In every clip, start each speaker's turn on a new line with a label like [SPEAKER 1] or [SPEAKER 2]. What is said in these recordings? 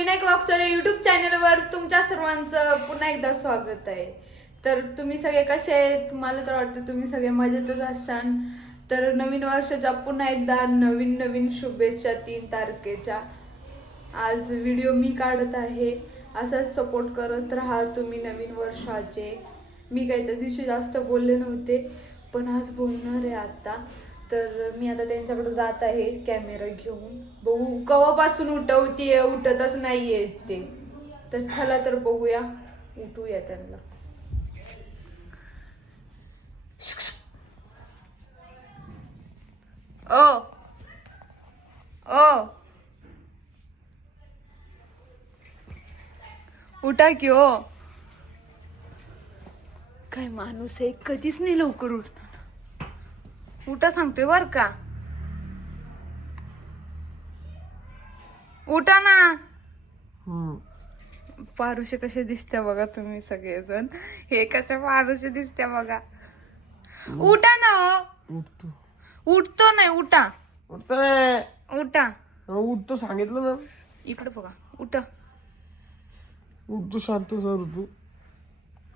[SPEAKER 1] Vinayak वागचोरे YouTube चॅनलवर तुमच्या सर्वांचं पुन्हा एकदा स्वागत आहे. तर तुम्ही सगळे कसे आहेत? मला तर वाटतं तुम्ही सगळे मजेतच असाल. तर नवीन वर्षाच्या पुन्हा एकदा नवीन नवीन शुभेच्छा तीन तारखेच्या. आज व्हिडिओ मी काढत आहे. असाच सपोर्ट करत राहा तुम्ही नवीन वर्षाचे. मी काही त्या दिवशी जास्त बोलले नव्हते पण आज बोलणार आहे आता. तर मी आता त्यांच्याकडे जात आहे कॅमेरा घेऊन. बघू कवापासून उठवतीये उठतच नाहीये ते. तर चला तर बघूया उठूया त्यांना. ओ ओ. उठा की हो काय माणूस आहे कधीच नाही लवकर उठ उठा सांगतोय बर का. उठा ना. पारुशे कसे दिसत्या बघा तुम्ही सगळेजण. हे कसे पारुशे दिसत्या बघा. उठा ना हो.
[SPEAKER 2] उठतो.
[SPEAKER 1] उठतो नाही उठा. उठा.
[SPEAKER 2] उठतो सांगितलं ना.
[SPEAKER 1] इकडे बघा. उठा.
[SPEAKER 2] उठतो शांत सर तू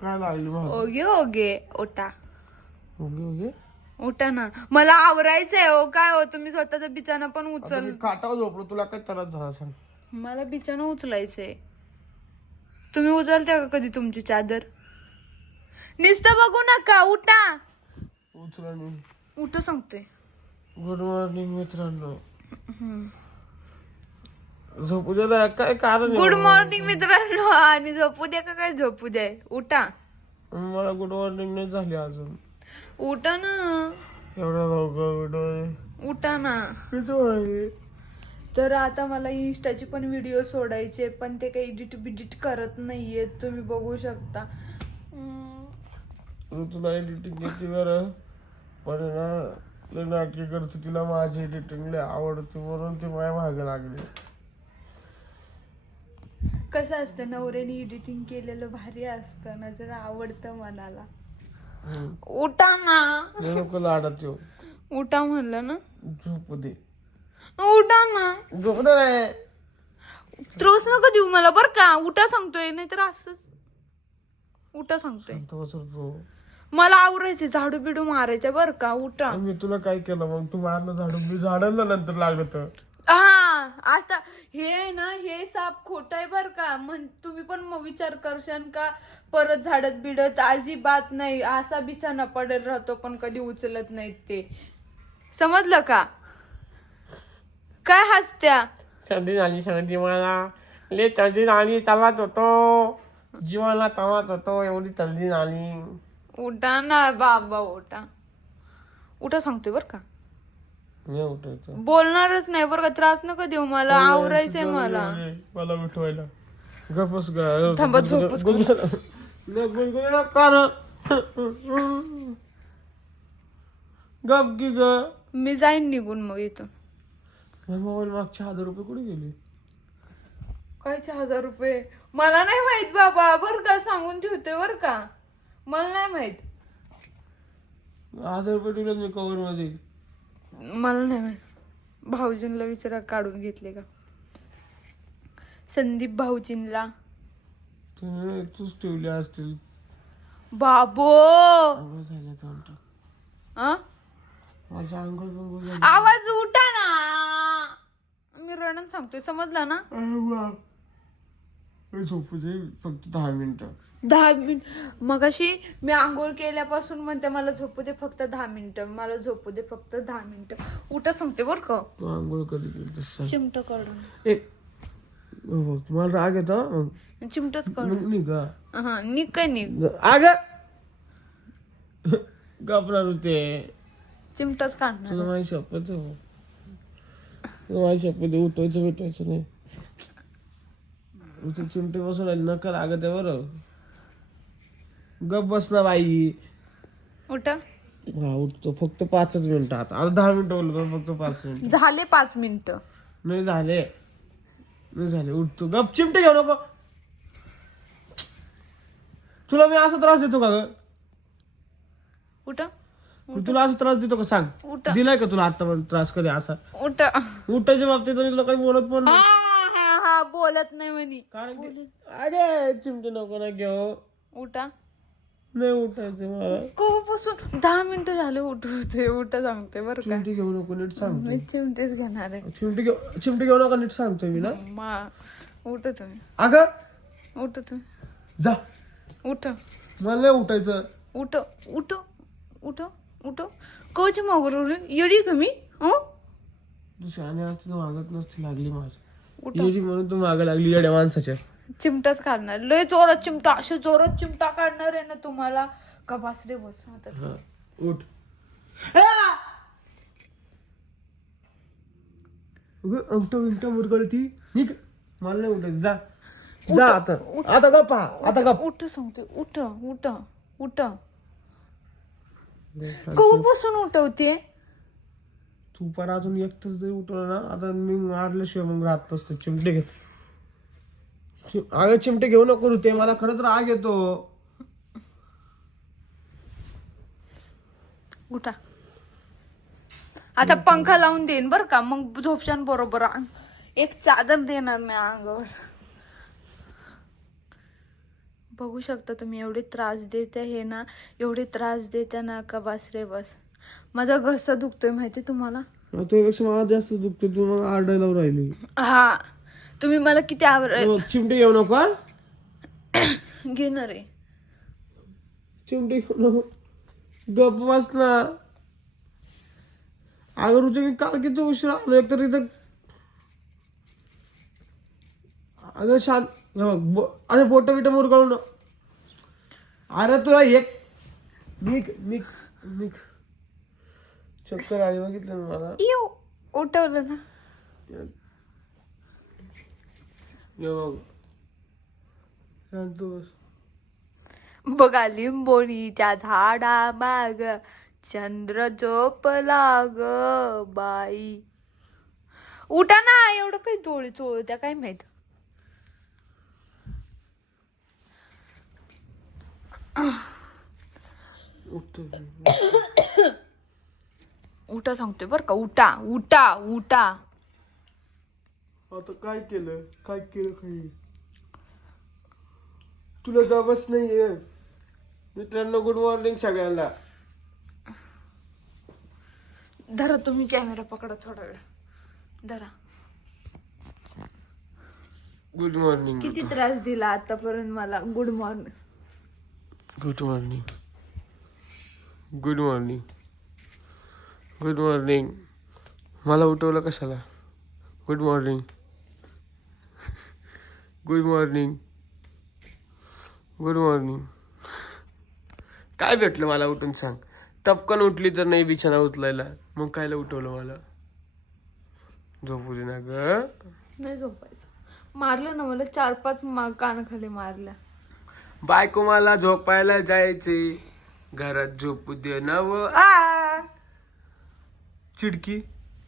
[SPEAKER 2] काय लागली
[SPEAKER 1] ओगे ओगे. उठा.
[SPEAKER 2] ओके ओके
[SPEAKER 1] उठा ना. मला आवरायचंय हो काय हो तुम्ही स्वतःचा बिचाना पण
[SPEAKER 2] आता
[SPEAKER 1] उचल.
[SPEAKER 2] मी काटावर झोपलो तुला काय त्रास झाला सांग.
[SPEAKER 1] मला बिचाना उचलायचंय. तुम्ही उचलता का कधी तुमची चादर? नुसतं बघू नका उठा.
[SPEAKER 2] उचला मी
[SPEAKER 1] उठ सांगते.
[SPEAKER 2] गुड मॉर्निंग मित्रांनो. झोपू दे काय कारण आहे?
[SPEAKER 1] Good morning? मित्रांनो आणि झोपू द्या का काय झोपू द्या? उठा.
[SPEAKER 2] मला गुड मॉर्निंग नाही झाली अजून.
[SPEAKER 1] उठा ना.
[SPEAKER 2] एवढा लवकर व्हिडिओ
[SPEAKER 1] उठा ना.
[SPEAKER 2] आहे
[SPEAKER 1] तर आता मला इन्स्टाचे पण व्हिडिओ सोडायचे पण ते काही एडिट बिडिट करत नाहीये. तुम्ही बघू शकता.
[SPEAKER 2] तुला एडिटिंग येते बरं पण ना लय नाटके करते तिला माझी एडिटिंग लय आवडते म्हणून ती माझ्या मागे लागली.
[SPEAKER 1] कसं असतं नवऱ्याने एडिटिंग केलेलं भारी असतं ना जरा आवडतं मनाला. उठा ना.
[SPEAKER 2] नको लाडत येऊ.
[SPEAKER 1] उठा म्हणलं ना.
[SPEAKER 2] झोपू दे.
[SPEAKER 1] उठा ना.
[SPEAKER 2] झोपू दे.
[SPEAKER 1] त्रास नका देऊ मला बर का. उठा सांगतोय नाहीतर असंच. उठा सांगतोय. मला आवरायचे झाडू बिडू मारायचे बर का. उठा.
[SPEAKER 2] मी तुला काय केलं मग? तू मारलं झाडू मी झाडांना नंतर लागलं तर.
[SPEAKER 1] हा आता हे आहे ना हे साप खोट आहे बर का. म्हण तुम्ही पण मग विचार करशाल का? परत झाडत बिडत अजिबात नाही. असा बिछाना पडेल राहतो पण कधी उचलत नाहीत ते. समजलं का? काय हसत्या?
[SPEAKER 2] सर्दी झाली सर्दी मला लय सर्दी झाली तवाच होतो. जीवाला तवाच होतो एवढी सर्दी झाली
[SPEAKER 1] उठा ना बाबा उठा. उठा सांगतोय बर का.
[SPEAKER 2] मी उठायचं.
[SPEAKER 1] बोलणारच नाही बरं का? त्रास नका देऊ मला आवरायचंय मला.
[SPEAKER 2] मला उठवायला. गपस ग
[SPEAKER 1] थांबा, झोपच
[SPEAKER 2] गप की ग.
[SPEAKER 1] मी जाईन निघून मग इथून.
[SPEAKER 2] मोबाईल मागचे हजार रुपये कुठे गेले?
[SPEAKER 1] कायचे हजार रुपये? मला नाही माहीत बाबा बर का? सांगून ठेवते बर का? मला नाही माहीत.
[SPEAKER 2] हजार रुपये ठेवले मी कवर मध्ये.
[SPEAKER 1] मला नाही माहीत. भाऊजींना विचारा काढून घेतले का? संदीप भाऊजींना
[SPEAKER 2] तुम्ही तूच ठेवले असतील.
[SPEAKER 1] बाबो!
[SPEAKER 2] आंघोळ झाल्या जाऊन टाक
[SPEAKER 1] आ?
[SPEAKER 2] माझ्या आंघोळ बिंघोळ झाली.
[SPEAKER 1] आवाज उठा ना! मी रणन सांगतोय समजला ना?
[SPEAKER 2] अरे वा. हे झोपू दे फक्त दहा मिनिटं.
[SPEAKER 1] दहा मिनिट मगाशी मी आंघोळ केल्यापासून म्हणते मला झोपू दे फक्त दहा मिनिटं मला झोपू दे फक्त दहा मिनिटं. उठा सांगते बर का?
[SPEAKER 2] तू आंघोळ कधी केली तसं
[SPEAKER 1] चिमट काढून.
[SPEAKER 2] एक हो बघ, मला राग येतो हा मग.
[SPEAKER 1] चिमटच काढून.
[SPEAKER 2] मग निघा
[SPEAKER 1] हा. निघ काय निघ?
[SPEAKER 2] आग! गपणार होते.
[SPEAKER 1] चिमटाच काढणार.
[SPEAKER 2] तुला माझी शपथ आहे. हो. तुला माझी शपथ आहे, उठवायचं भेटायचं नाही. तू चिमटे बसून आली नका लागत आहे बरं. गप बस ना बाई.
[SPEAKER 1] उठा.
[SPEAKER 2] हा उठतो. फक्त पाचच मिनिटं आता. आता दहा मिनिटं बोलतो फक्त पाच मिनिटं.
[SPEAKER 1] झाले पाच मिनिटं.
[SPEAKER 2] नाही झाले. नाही झाले. उठतो. गप चिमटे घेऊ नको. तुला मी असा त्रास देतो का ग?
[SPEAKER 1] उठा.
[SPEAKER 2] मी तुला असा त्रास देतो का? सांग.
[SPEAKER 1] उठा.
[SPEAKER 2] दिलाय का तुला आतापर्यंत त्रास कधी असा?
[SPEAKER 1] उठा.
[SPEAKER 2] उठायच्या बाबतीत काही बोलत पण नाही.
[SPEAKER 1] हा, बोलत नाही म्हणे.
[SPEAKER 2] कारण की अरे चिमटे नको ना घेऊ.
[SPEAKER 1] उठा.
[SPEAKER 2] नाही उठायचं मला.
[SPEAKER 1] कवापासून दहा मिनिटं झाले उठवते उठा सांगते बरं का.
[SPEAKER 2] चिमटे घेऊ नको नीट सांगतो.
[SPEAKER 1] मी चिमटेच घेणार आहे.
[SPEAKER 2] चिमटे घेऊ चिमटे घेऊ नका नीट सांगतोय मी ना.
[SPEAKER 1] मा उठ तुम्ही.
[SPEAKER 2] अगं
[SPEAKER 1] उठ तुम्ही.
[SPEAKER 2] जा.
[SPEAKER 1] उठ.
[SPEAKER 2] मला नाही उठायचं.
[SPEAKER 1] उठ उठ उठ उठ. कवची मागून येडी का मी? हं?
[SPEAKER 2] तू शहाणे असते तर मागत नसती लागली माझ.
[SPEAKER 1] उठ
[SPEAKER 2] योजी म्हणून तू माग लागली येड्या माणसाच्या.
[SPEAKER 1] चिमटाच काढणार. लय जोरात चिमटा अशा जोरात चिमटा काढणार आहे ना तुम्हाला. का बासरे बस. आता
[SPEAKER 2] हा, उठ. अंगठ विंगट मुरगळती. निघ. मला नाही उठायचं जा. जा आता. आता गप्पा आता गप
[SPEAKER 1] उठ सांगते. उठ उठ उठ. कवापासून उठवते.
[SPEAKER 2] तू पर अजून एकटंच जरी उठवलं ना आता मी मारल्याशिवाय मग राहत असतो चिमटे घेत. अगं चिमटे घेऊ नको ते मला खरंच राग येतो.
[SPEAKER 1] उठा. आता पंखा लावून देईन बर का मग झोपशान बरोबर. एक चादर देणार मी अंगावर. बघू शकता तुम्ही एवढे त्रास देते हे ना एवढे त्रास देते ना का बस रे बस. माझा घसा दुखतोय माहिती तुम्हाला?
[SPEAKER 2] तुझ्यापेक्षा मला जास्त दुखते तू मला आरडायला राहिली.
[SPEAKER 1] हा तुम्ही मला किती आवर
[SPEAKER 2] चिमटे घेऊ नको?
[SPEAKER 1] घेणार आहे.
[SPEAKER 2] चिमटे घेऊ नको. गप ना. अगं रुचे मी काल किती उशीर आलो एकतर इथं अगं शांत अरे बोट बिट मुरगळून अरे तुला एक निक निक निक. चक्कर आली बघितलं ना मला?
[SPEAKER 1] येऊ उठवलं ना.
[SPEAKER 2] बघ. शांत बस.
[SPEAKER 1] बघा लिंबोणीच्या झाडा माग चंद्र झोपला ग बाई. उठा ना एवढं काही डोळे चोळत्या काय माहीत?
[SPEAKER 2] उठतो
[SPEAKER 1] उठा सांगतोय बर का उठा उठा उठा.
[SPEAKER 2] आता काय केलं? काय केलं काही? तुला जबस नाहीये. मित्रांनो गुड मॉर्निंग सगळ्यांना.
[SPEAKER 1] धरा तुम्ही कॅमेरा पकडा थोडा वेळ. धरा.
[SPEAKER 2] गुड मॉर्निंग
[SPEAKER 1] किती त्रास दिला आतापर्यंत मला. Good morning
[SPEAKER 2] good morning good morning good morning मला उठवलं कशाला? Good morning good morning good morning काय भेटलं मला उठून सांग. टपकन उठली तर नाही बिछाना उचलायला. मग कायला उठवलं मला? झोपू दे ना ग.
[SPEAKER 1] नाही झोपायचं. मारलं ना मला चार पाच मा- कानाखाली मारल्या.
[SPEAKER 2] बायको मला झोपायला जायचे. घरात झोपू दे ना व. आ! चिडकी?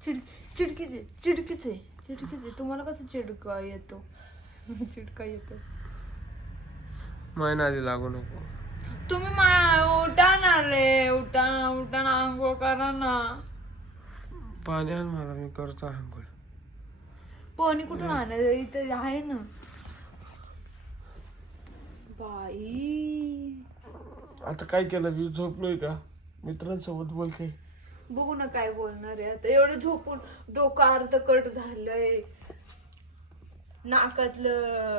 [SPEAKER 1] चिड चिडकीचे चिडकीचे चिडकीचे. तुम्हाला कसं चिडका येतो? चिडका येतो.
[SPEAKER 2] महिना आधी लागू नको.
[SPEAKER 1] तुम्ही मा उठा ना रे उठा उठा ना आंघोळ करा ना.
[SPEAKER 2] पाणी आण मला मी करतो आंघोळ.
[SPEAKER 1] पाणी कुठून आणायचं? इथं आहे ना. बाई.
[SPEAKER 2] आता काय केलं? मी झोपलोय का? मित्रांसोबत बोल काय
[SPEAKER 1] बघू ना काय बोलणार आहे. आता एवढं झोपून डोकं अर्ध कट झालंय. नाकातलं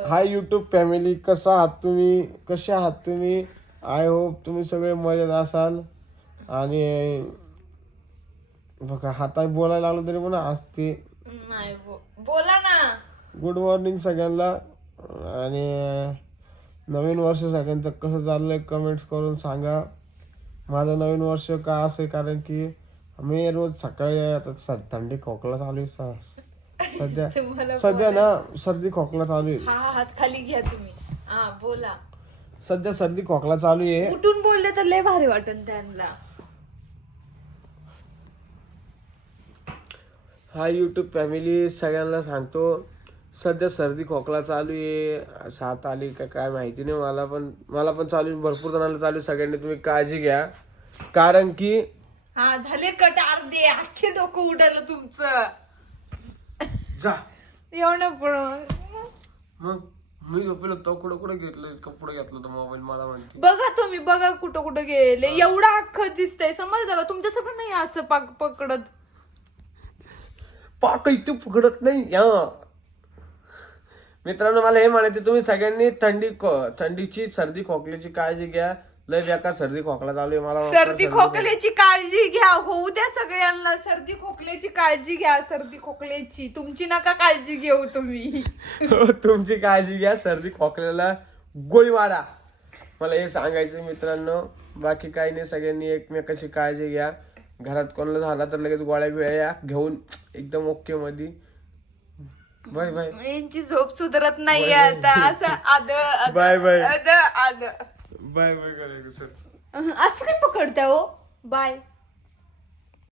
[SPEAKER 2] हाय युट्यूब फॅमिली कसा आहात तुम्ही? कसे आहात तुम्ही? आय होप तुम्ही सगळे मजेत असाल. आणि बघा हातात बोलायला लागलो तरी पण असते
[SPEAKER 1] नाही बो- बोला ना.
[SPEAKER 2] गुड मॉर्निंग सगळ्यांना. आणि नवीन वर्ष सगळ्यांचं कसं चाललंय कमेंट्स करून सांगा. माझं नवीन वर्ष का असं? कारण की मी रोज सकाळी आता थंडी खोकला चालू आहे स- सध्या सध्या ना सर्दी खोकला चालू आहे.
[SPEAKER 1] हा हात खाली घ्या तुम्ही. हा बोला.
[SPEAKER 2] सध्या सर्दी खोकला चालू आहे.
[SPEAKER 1] उठून बोलले तर लय भारी वाटन त्यांना.
[SPEAKER 2] हा यूट्यूब फॅमिली सगळ्यांना सांगतो सध्या सर्दी खोकला चालू आहे. साथ आली का काय माहिती नाही मला पण मला पण चालू आहे, भरपूर जणांना चालू आहे. सगळ्यांनी तुम्ही काळजी घ्या. कारण की
[SPEAKER 1] हा झाले कट अर्धे. अख्खे डोकं उडालं तुमचं.
[SPEAKER 2] जा.
[SPEAKER 1] एवढं पण
[SPEAKER 2] मी झोपेलो तो कुठं कुठं घेतलं कपडे घेतलं तो मोबाईल मला म्हणते.
[SPEAKER 1] बघा तुम्ही बघा कुठं कुठं गेले. एवढं अख्खं दिसतंय. समजलं का? तुमच्या सगळं नाही असं पाक पकडत.
[SPEAKER 2] पाक इथे फुकडत नाही या मित्रांनो मला हे म्हणायचे तुम्ही सगळ्यांनी थंडी थंडीची सर्दी खोकल्याची काळजी घ्या. लय बेकार सर्दी खोकला चालू आहे मला
[SPEAKER 1] सर्दी खोकल्याची काळजी घ्या होऊ द्या सगळ्यांना. सर्दी खोकल्याची काळजी घ्या सर्दी खोकल्याची. तुमची नका काळजी घेऊ तुम्ही.
[SPEAKER 2] हो, तुमची काळजी घ्या सर्दी खोकल्याला गोळी मारा. मला हे सांगायचं मित्रांनो बाकी काही नाही सगळ्यांनी एकमेकाची काळजी घ्या. घरात कोणाला झाला तर लगेच गोळ्या बिळ्या घेऊन एकदम ओके मध्ये. Bye bye.
[SPEAKER 1] यांची झोप सुधरत नाही आता असं आद
[SPEAKER 2] बाय बाय.
[SPEAKER 1] आद
[SPEAKER 2] बाय बाय करायचं
[SPEAKER 1] असं काय पकडत्या हो? बाय.